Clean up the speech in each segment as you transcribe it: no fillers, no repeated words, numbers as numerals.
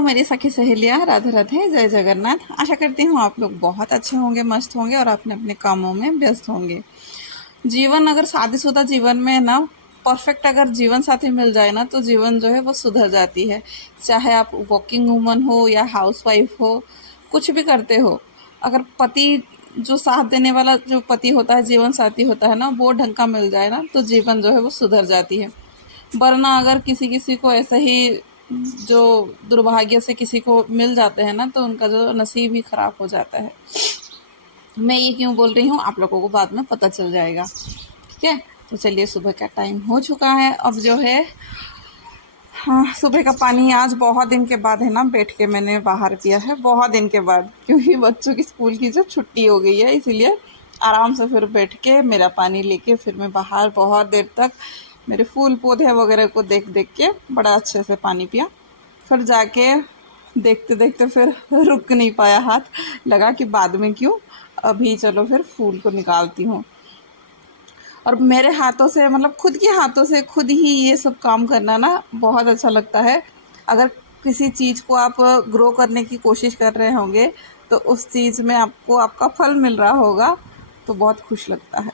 मेरी सखी सहेलियाँ, राधे राधे, जय जगन्नाथ। आशा करती हूँ आप लोग बहुत अच्छे होंगे, मस्त होंगे और अपने अपने कामों में व्यस्त होंगे। जीवन अगर शादीशुदा जीवन में ना परफेक्ट अगर जीवन साथी मिल जाए ना तो जीवन जो है वो सुधर जाती है। चाहे आप वर्किंग वूमन हो या हाउस वाइफ हो, कुछ भी करते हो, अगर पति जो साथ देने वाला जो पति होता है, जीवन साथी होता है ना, वो ढंग का मिल जाए ना तो जीवन जो है वो सुधर जाती है। वरना अगर किसी किसी को ऐसे ही जो दुर्भाग्य से किसी को मिल जाते हैं ना तो उनका जो नसीब ही खराब हो जाता है। मैं ये क्यों बोल रही हूँ आप लोगों को बाद में पता चल जाएगा, ठीक है। तो चलिए, सुबह का टाइम हो चुका है अब जो है। हाँ, सुबह का पानी आज बहुत दिन के बाद है ना बैठ के मैंने बाहर पिया है, बहुत दिन के बाद, क्योंकि बच्चों की स्कूल की जो छुट्टी हो गई है इसीलिए आराम से फिर बैठ के मेरा पानी लेके फिर मैं बाहर बहुत देर तक मेरे फूल पौधे वगैरह को देख देख के बड़ा अच्छे से पानी पिया। फिर जाके देखते देखते फिर रुक नहीं पाया हाथ, लगा कि बाद में क्यों, अभी चलो फिर फूल को निकालती हूँ। और मेरे हाथों से मतलब खुद के हाथों से खुद ही ये सब काम करना ना बहुत अच्छा लगता है। अगर किसी चीज़ को आप ग्रो करने की कोशिश कर रहे होंगे तो उस चीज़ में आपको आपका फल मिल रहा होगा तो बहुत खुश लगता है।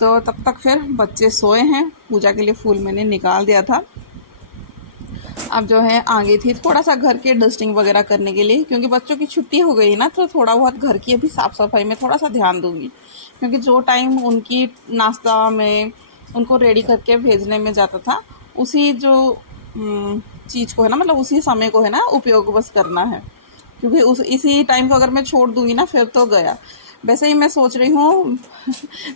तो तब तक फिर बच्चे सोए हैं, पूजा के लिए फूल मैंने निकाल दिया था। अब जो है आ गई थी थोड़ा सा घर के डस्टिंग वगैरह करने के लिए, क्योंकि बच्चों की छुट्टी हो गई ना तो थोड़ा बहुत घर की अभी साफ़ सफाई में थोड़ा सा ध्यान दूंगी। क्योंकि जो टाइम उनकी नाश्ता में उनको रेडी करके भेजने में जाता था, उसी जो चीज़ को है ना, मतलब उसी समय को है ना उपयोग बस करना है। क्योंकि उस इसी टाइम को अगर मैं छोड़ दूंगी ना फिर तो गया। वैसे ही मैं सोच रही हूँ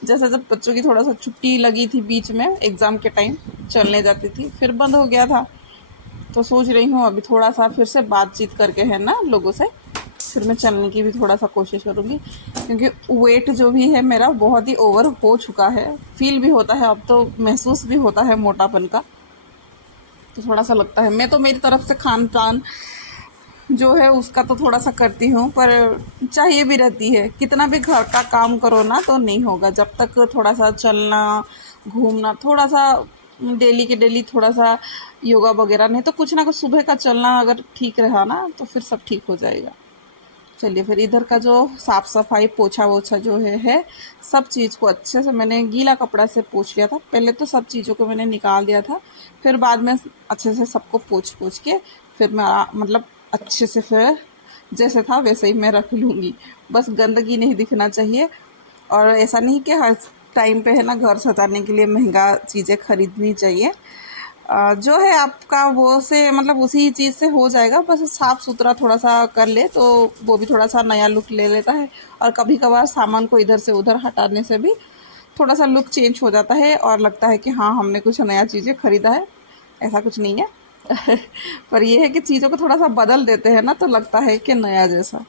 जैसे जब बच्चों की थोड़ा सा छुट्टी लगी थी बीच में एग्ज़ाम के टाइम, चलने जाती थी फिर बंद हो गया था, तो सोच रही हूँ अभी थोड़ा सा फिर से बातचीत करके है ना लोगों से फिर मैं चलने की भी थोड़ा सा कोशिश करूँगी। क्योंकि वेट जो भी है मेरा बहुत ही ओवर हो चुका है, फील भी होता है, अब तो महसूस भी होता है मोटापन का। तो थोड़ा सा लगता है, मैं तो मेरी तरफ से खान पान जो है उसका तो थोड़ा सा करती हूँ, पर चाहिए भी रहती है। कितना भी घर का काम करो ना तो नहीं होगा जब तक थोड़ा सा चलना घूमना, थोड़ा सा डेली के डेली थोड़ा सा योगा वगैरह, नहीं तो कुछ ना कुछ सुबह का चलना अगर ठीक रहा ना तो फिर सब ठीक हो जाएगा। चलिए, फिर इधर का जो साफ़ सफाई पोछा वोछा जो है सब चीज़ को अच्छे से मैंने गीला कपड़ा से पोंछ लिया था। पहले तो सब चीज़ों को मैंने निकाल दिया था, फिर बाद में अच्छे से सबको पोंछ पोंछ के फिर मैं मतलब अच्छे से फिर जैसे था वैसे ही मैं रख लूँगी। बस गंदगी नहीं दिखना चाहिए। और ऐसा नहीं कि हर टाइम पे है ना घर सजाने के लिए महंगा चीज़ें खरीदनी चाहिए। जो है आपका वो से मतलब उसी चीज़ से हो जाएगा, बस साफ़ सुथरा थोड़ा सा कर ले तो वो भी थोड़ा सा नया लुक ले लेता है। और कभी कभार सामान को इधर से उधर हटाने से भी थोड़ा सा लुक चेंज हो जाता है और लगता है कि हाँ हमने कुछ नया चीज़ें ख़रीदा है। ऐसा कुछ नहीं है पर यह है कि चीज़ों को थोड़ा सा बदल देते हैं ना तो लगता है कि नया जैसा।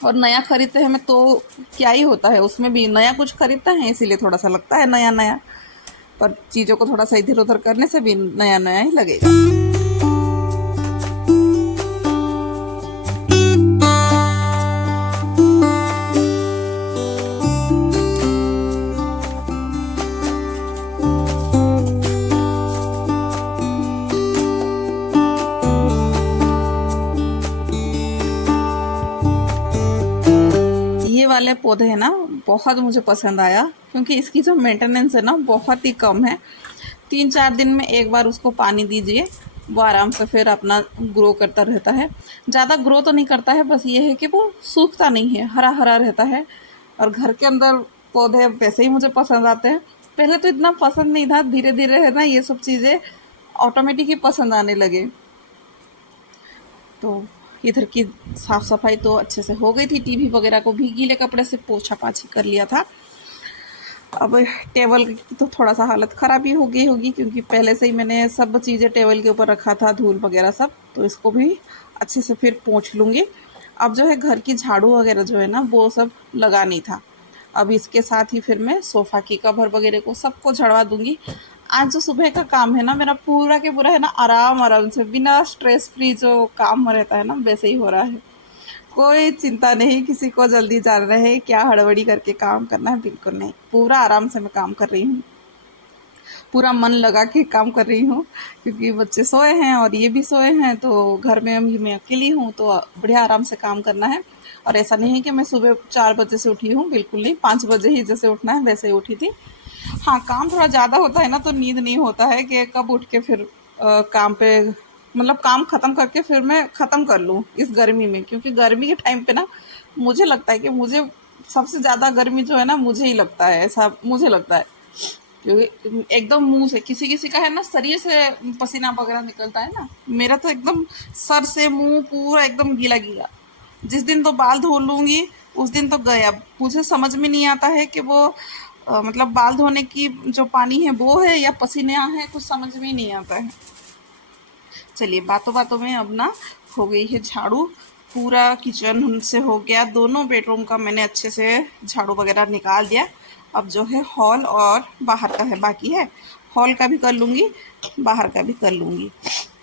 और नया खरीदते हैं मैं तो क्या ही होता है, उसमें भी नया कुछ खरीदते हैं इसीलिए थोड़ा सा लगता है नया नया, पर चीज़ों को थोड़ा सा इधर उधर करने से भी नया नया ही लगेगा। ये वाले पौधे हैं ना बहुत मुझे पसंद आया, क्योंकि इसकी जो मेंटेनेंस है ना बहुत ही कम है। 3-4 दिन में एक बार उसको पानी दीजिए, वो आराम से फिर अपना ग्रो करता रहता है। ज़्यादा ग्रो तो नहीं करता है, बस ये है कि वो सूखता नहीं है, हरा हरा रहता है। और घर के अंदर पौधे वैसे ही मुझे पसंद आते हैं। पहले तो इतना पसंद नहीं था, धीरे धीरे है ना ये सब चीज़ें ऑटोमेटिक ही पसंद आने लगे। तो इधर की साफ़ सफाई तो अच्छे से हो गई थी, टीवी वगैरह को भी गीले कपड़े से पोछा पाछी कर लिया था। अब टेबल की तो थोड़ा सा हालत ख़राब ही हो गई होगी, क्योंकि पहले से ही मैंने सब चीज़ें टेबल के ऊपर रखा था, धूल वगैरह सब, तो इसको भी अच्छे से फिर पोंछ लूँगी। अब जो है घर की झाड़ू वगैरह जो है ना वो सब लगानी था। अब इसके साथ ही फिर मैं सोफ़ा की कवर वगैरह को सबको झड़वा दूँगी। आज जो सुबह का काम है ना मेरा पूरा के पूरा है ना आराम आराम से बिना स्ट्रेस फ्री जो काम रहता है ना वैसे ही हो रहा है। कोई चिंता नहीं, किसी को जल्दी जाना है क्या हड़बड़ी करके काम करना है, बिल्कुल नहीं, पूरा आराम से मैं काम कर रही हूँ। पूरा मन लगा के काम कर रही हूँ, क्योंकि बच्चे सोए हैं और ये भी सोए हैं, तो घर में अभी मैं अकेली हूँ, तो बढ़िया आराम से काम करना है। और ऐसा नहीं है कि मैं सुबह 4 बजे से उठी हूँ, बिल्कुल नहीं, 5 बजे ही जैसे उठना है वैसे ही उठी थी। हाँ, काम थोड़ा ज़्यादा होता है ना, तो नींद नहीं होता है कि कब उठ के फिर काम पे, मतलब काम ख़त्म करके फिर मैं ख़त्म कर लूँ इस गर्मी में, क्योंकि गर्मी के टाइम पे ना मुझे लगता है कि मुझे सबसे ज़्यादा गर्मी जो है ना मुझे ही लगता है, ऐसा मुझे लगता है। क्योंकि एकदम मुंह से, किसी किसी का है ना शरीर से पसीना वगैरह निकलता है ना, मेरा तो एकदम सर से मुंह पूरा एकदम गीला गीला। जिस दिन तो बाल धो लूंगी उस दिन तो गया। मुझे समझ में नहीं आता है कि वो मतलब बाल धोने की जो पानी है वो है या पसीना है, कुछ समझ में ही नहीं आता है। चलिए, बातों बातों में अब ना हो गई है झाड़ू, पूरा किचन से हो गया, दोनों बेडरूम का मैंने अच्छे से झाड़ू वगैरह निकाल दिया। अब जो है हॉल और बाहर का है बाकी है, हॉल का भी कर लूँगी, बाहर का भी कर लूँगी।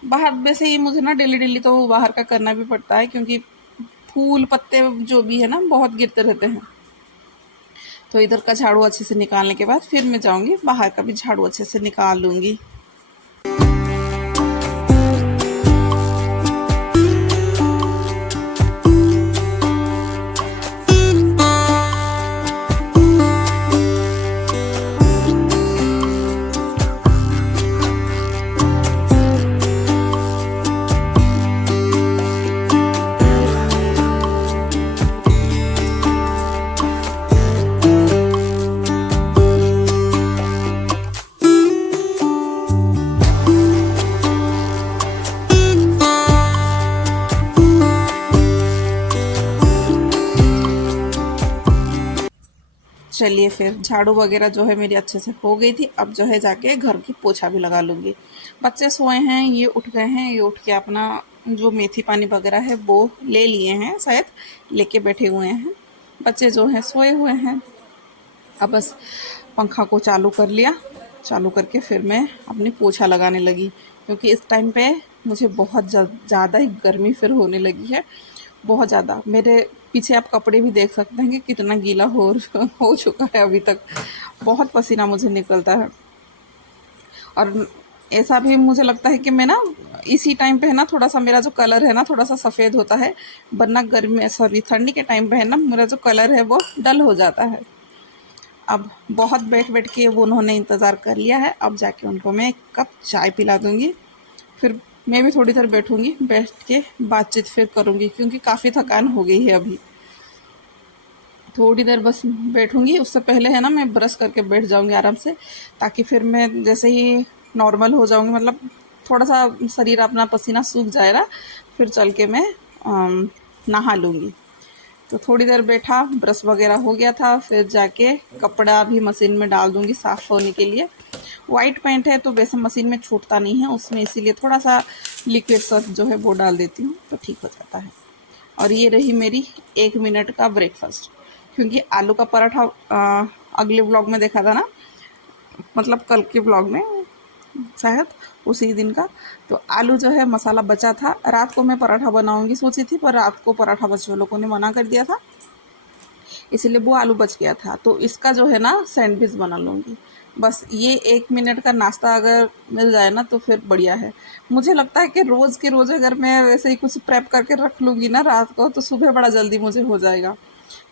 बाहर वैसे ही मुझे ना डेली डेली तो बाहर का करना भी पड़ता है, क्योंकि फूल पत्ते जो भी है ना बहुत गिरते रहते हैं। तो इधर का झाड़ू अच्छे से निकालने के बाद फिर मैं जाऊँगी बाहर का भी झाड़ू अच्छे से निकाल लूँगी। चलिए, फिर झाड़ू वगैरह जो है मेरी अच्छे से हो गई थी। अब जो है जाके घर की पोछा भी लगा लूँगी। बच्चे सोए हैं, ये उठ गए हैं, ये उठ के अपना जो मेथी पानी वगैरह है वो ले लिए हैं, शायद लेके बैठे हुए हैं। बच्चे जो हैं सोए हुए हैं। अब बस पंखा को चालू कर लिया, चालू करके फिर मैं अपनी पोछा लगाने लगी, क्योंकि इस टाइम पे मुझे बहुत ज़्यादा ही गर्मी फिर होने लगी है, बहुत ज़्यादा। मेरे पीछे आप कपड़े भी देख सकते हैं कि कितना गीला हो चुका है अभी तक, बहुत पसीना मुझे निकलता है। और ऐसा भी मुझे लगता है कि मैं ना इसी टाइम पे है ना थोड़ा सा मेरा जो कलर है ना थोड़ा सा सफ़ेद होता है, वरना गर्मी सॉरी ठंडी के टाइम पे है ना मेरा जो कलर है वो डल हो जाता है। अब बहुत बैठ बैठ के वो उन्होंने इंतज़ार कर लिया है, अब जाके उनको मैं एक कप चाय पिला दूँगी, फिर मैं भी थोड़ी देर बैठूँगी, बैठ के बातचीत फिर करूँगी, क्योंकि काफ़ी थकान हो गई है अभी। थोड़ी देर बस बैठूँगी, उससे पहले है ना मैं ब्रश करके बैठ जाऊँगी आराम से, ताकि फिर मैं जैसे ही नॉर्मल हो जाऊँगी, मतलब थोड़ा सा शरीर अपना पसीना सूख जाए ना, फिर चल के मैं नहा लूँगी। तो थोड़ी देर बैठा, ब्रश वगैरह हो गया था, फिर जाके कपड़ा भी मशीन में डाल दूँगी साफ़ होने के लिए। वाइट पैंट है तो वैसे मशीन में छूटता नहीं है उसमें, इसीलिए थोड़ा सा लिक्विड सर्फ जो है वो डाल देती हूँ तो ठीक हो जाता है। और ये रही मेरी 1 मिनट का ब्रेकफास्ट, क्योंकि आलू का पराठा अगले व्लॉग में देखा था ना, मतलब कल के व्लॉग में शायद उसी दिन का। तो आलू जो है मसाला बचा था, रात को मैं पराठा बनाऊंगी सोची थी, पर रात को पराठा बच्चों लोगों ने मना कर दिया था, इसलिए वो आलू बच गया था। तो इसका जो है ना सैंडविच बना लूँगी। बस ये 1 मिनट का नाश्ता अगर मिल जाए ना तो फिर बढ़िया है। मुझे लगता है कि रोज़ के रोज़ अगर मैं वैसे ही कुछ प्रेप करके रख लूँगी ना रात को, तो सुबह बड़ा जल्दी मुझे हो जाएगा।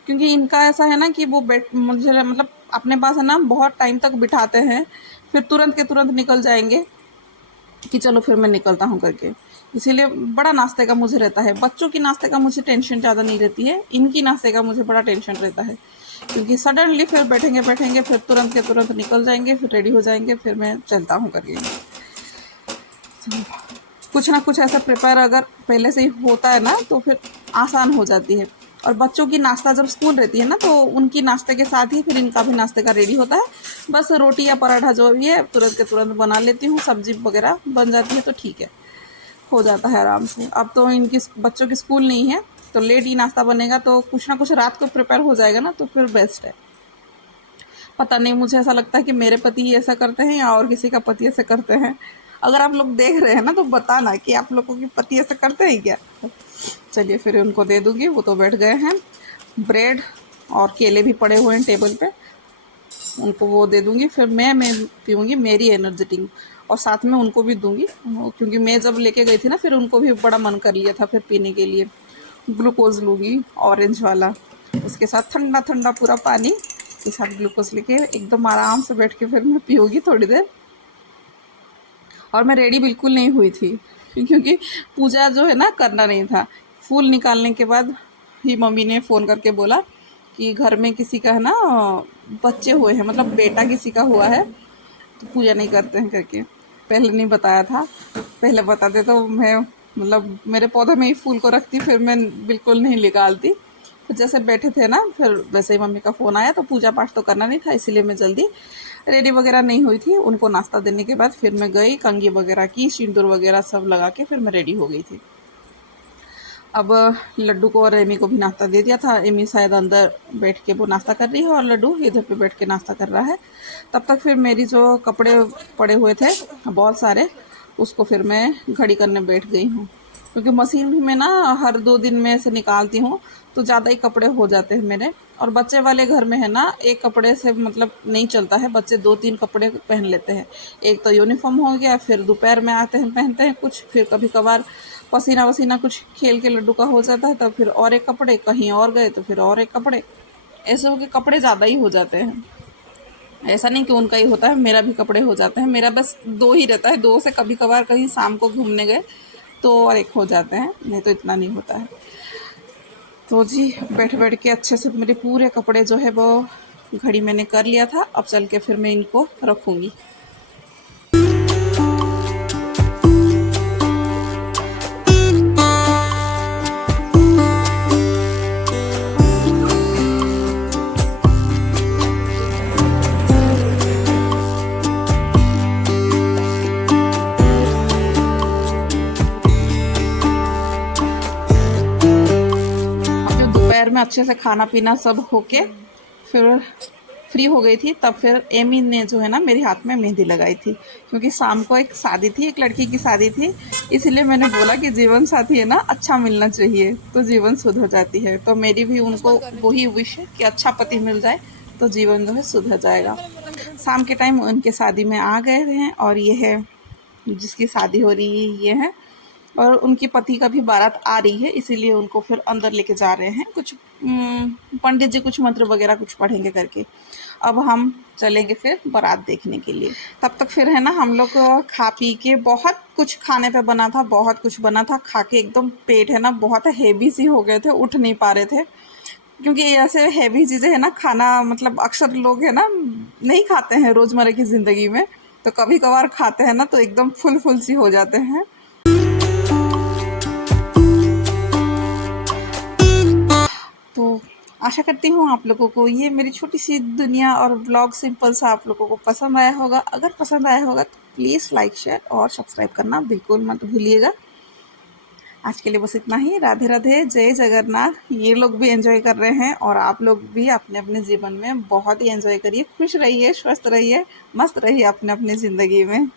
क्योंकि इनका ऐसा है ना कि वो मुझे मतलब अपने पास है ना बहुत टाइम तक बिठाते हैं, फिर तुरंत के तुरंत निकल जाएंगे कि चलो फिर मैं निकलता हूँ करके। इसीलिए बड़ा नाश्ते का मुझे रहता है। बच्चों की नाश्ते का मुझे टेंशन ज़्यादा नहीं रहती है, इनकी नाश्ते का मुझे बड़ा टेंशन रहता है, क्योंकि सडनली फिर बैठेंगे बैठेंगे फिर तुरंत के तुरंत निकल जाएंगे, फिर रेडी हो जाएंगे, फिर मैं चलता हूँ करके। कुछ ना कुछ ऐसा प्रिपेयर अगर पहले से ही होता है ना तो फिर आसान हो जाती है। और बच्चों की नाश्ता जब स्कूल रहती है ना तो उनकी नाश्ते के साथ ही फिर इनका भी नाश्ते का रेडी होता है। बस रोटी या पराठा जो भी है तुरंत के तुरंत बना लेती हूँ, सब्जी वगैरह बन जाती है तो ठीक है, हो जाता है आराम से। अब तो इनकी बच्चों की स्कूल नहीं है तो लेट ही नाश्ता बनेगा, तो कुछ ना कुछ रात को प्रिपेयर हो जाएगा ना तो फिर बेस्ट है। पता नहीं, मुझे ऐसा लगता है कि मेरे पति ही ऐसा करते हैं या और किसी का पति ऐसा करते हैं। अगर आप लोग देख रहे हैं ना तो बताना कि आप लोगों के पति ऐसा करते हैं क्या। चलिए, फिर उनको दे दूँगी, वो तो बैठ गए हैं। ब्रेड और केले भी पड़े हुए हैं टेबल पे, उनको वो दे दूँगी, फिर मैं पीऊँगी मेरी एनर्जी ड्रिंक, और साथ में उनको भी दूँगी, क्योंकि मैं जब लेके गई थी ना, फिर उनको भी बड़ा मन कर लिया था फिर पीने के लिए। ग्लूकोज़ लूँगी ऑरेंज वाला, उसके साथ ठंडा-ठंडा पूरा पानी के साथ ग्लूकोज़ लेके एकदम आराम से बैठ के फिर मैं पीऊँगी थोड़ी देर। और मैं रेडी बिल्कुल नहीं हुई थी, क्योंकि पूजा जो है ना करना नहीं था। फूल निकालने के बाद ही मम्मी ने फ़ोन करके बोला कि घर में किसी का है ना बच्चे हुए हैं, मतलब बेटा किसी का हुआ है, तो पूजा नहीं करते हैं करके। पहले नहीं बताया था, पहले बताते तो मैं मतलब मेरे पौधे में ही फूल को रखती, फिर मैं बिल्कुल नहीं निकालती। फिर जैसे बैठे थे ना, फिर वैसे ही मम्मी का फ़ोन आया, तो पूजा पाठ तो करना नहीं था, इसीलिए मैं जल्दी रेडी वगैरह नहीं हुई थी। उनको नाश्ता देने के बाद फिर मैं गई, कंघी वगैरह की, सिंदूर वगैरह सब लगा के फिर मैं रेडी हो गई थी। अब लड्डू को और एमी को भी नाश्ता दे दिया था। एमी शायद अंदर बैठ के वो नाश्ता कर रही है और लड्डू इधर पे बैठ के नाश्ता कर रहा है। तब तक फिर मेरी जो कपड़े पड़े हुए थे बहुत सारे, उसको फिर मैं घड़ी करने बैठ गई हूँ, क्योंकि मशीन भी मैं ना हर 2 दिन में से निकालती हूँ, तो ज़्यादा ही कपड़े हो जाते हैं मेरे। और बच्चे वाले घर में है ना, एक कपड़े से मतलब नहीं चलता है, बच्चे 2-3 कपड़े पहन लेते हैं। एक तो यूनिफॉर्म हो गया, फिर दोपहर में आते हैं पहनते हैं कुछ, फिर कभी कभार पसीना वसीना कुछ खेल के लड्डू का हो जाता है, तब फिर और एक कपड़े, कहीं और गए तो फिर और एक कपड़े, ऐसे हो के कपड़े ज़्यादा ही हो जाते हैं। ऐसा नहीं कि उनका ही होता है, मेरा भी कपड़े हो जाते हैं। मेरा बस 2 ही रहता है, 2 से कभी कभार कहीं शाम को घूमने गए तो और एक हो जाते हैं, नहीं तो इतना नहीं होता है। तो जी बैठ बैठ के अच्छे से मेरे पूरे कपड़े जो है वो घड़ी मैंने कर लिया था। अब चल के फिर मैं इनको रखूँगी। अब जो दोपहर में अच्छे से खाना पीना सब होके फिर फ्री हो गई थी, तब फिर एमी ने जो है ना मेरे हाथ में मेहंदी लगाई थी, क्योंकि शाम को एक शादी थी, एक लड़की की शादी थी। इसलिए मैंने बोला कि जीवन साथी है ना अच्छा मिलना चाहिए, तो जीवन शुद्ध हो जाती है। तो मेरी भी उनको वही विश है कि अच्छा पति मिल जाए तो जीवन जो है शुद्ध हो जाएगा। शाम के टाइम उनके शादी में आ गए हैं, और ये है जिसकी शादी हो रही है, ये है। और उनकी पति का भी बारात आ रही है, इसीलिए उनको फिर अंदर लेके जा रहे हैं। कुछ पंडित जी कुछ मंत्र वगैरह कुछ पढ़ेंगे करके। अब हम चलेंगे फिर बारात देखने के लिए। तब तक फिर है ना हम लोग खा पी के, बहुत कुछ खाने पे बना था, बहुत कुछ बना था, खा के एकदम पेट है ना बहुत हेवी सी हो गए थे, उठ नहीं पा रहे थे। क्योंकि ऐसे हैवी चीज़ें है ना खाना, मतलब अक्सर लोग है ना नहीं खाते हैं रोज़मर्रा की ज़िंदगी में, तो कभी कभार खाते हैं ना तो एकदम फुल फुल सी हो जाते हैं। तो आशा करती हूँ आप लोगों को ये मेरी छोटी सी दुनिया और ब्लॉग सिंपल सा आप लोगों को पसंद आया होगा। अगर पसंद आया होगा तो प्लीज़ लाइक शेयर और सब्सक्राइब करना बिल्कुल मत भूलिएगा। आज के लिए बस इतना ही। राधे राधे, जय जगन्नाथ। ये लोग भी एंजॉय कर रहे हैं, और आप लोग भी अपने अपने जीवन में बहुत ही एंजॉय करिए, खुश रहिए, स्वस्थ रहिए, मस्त रहिए अपने अपने ज़िंदगी में।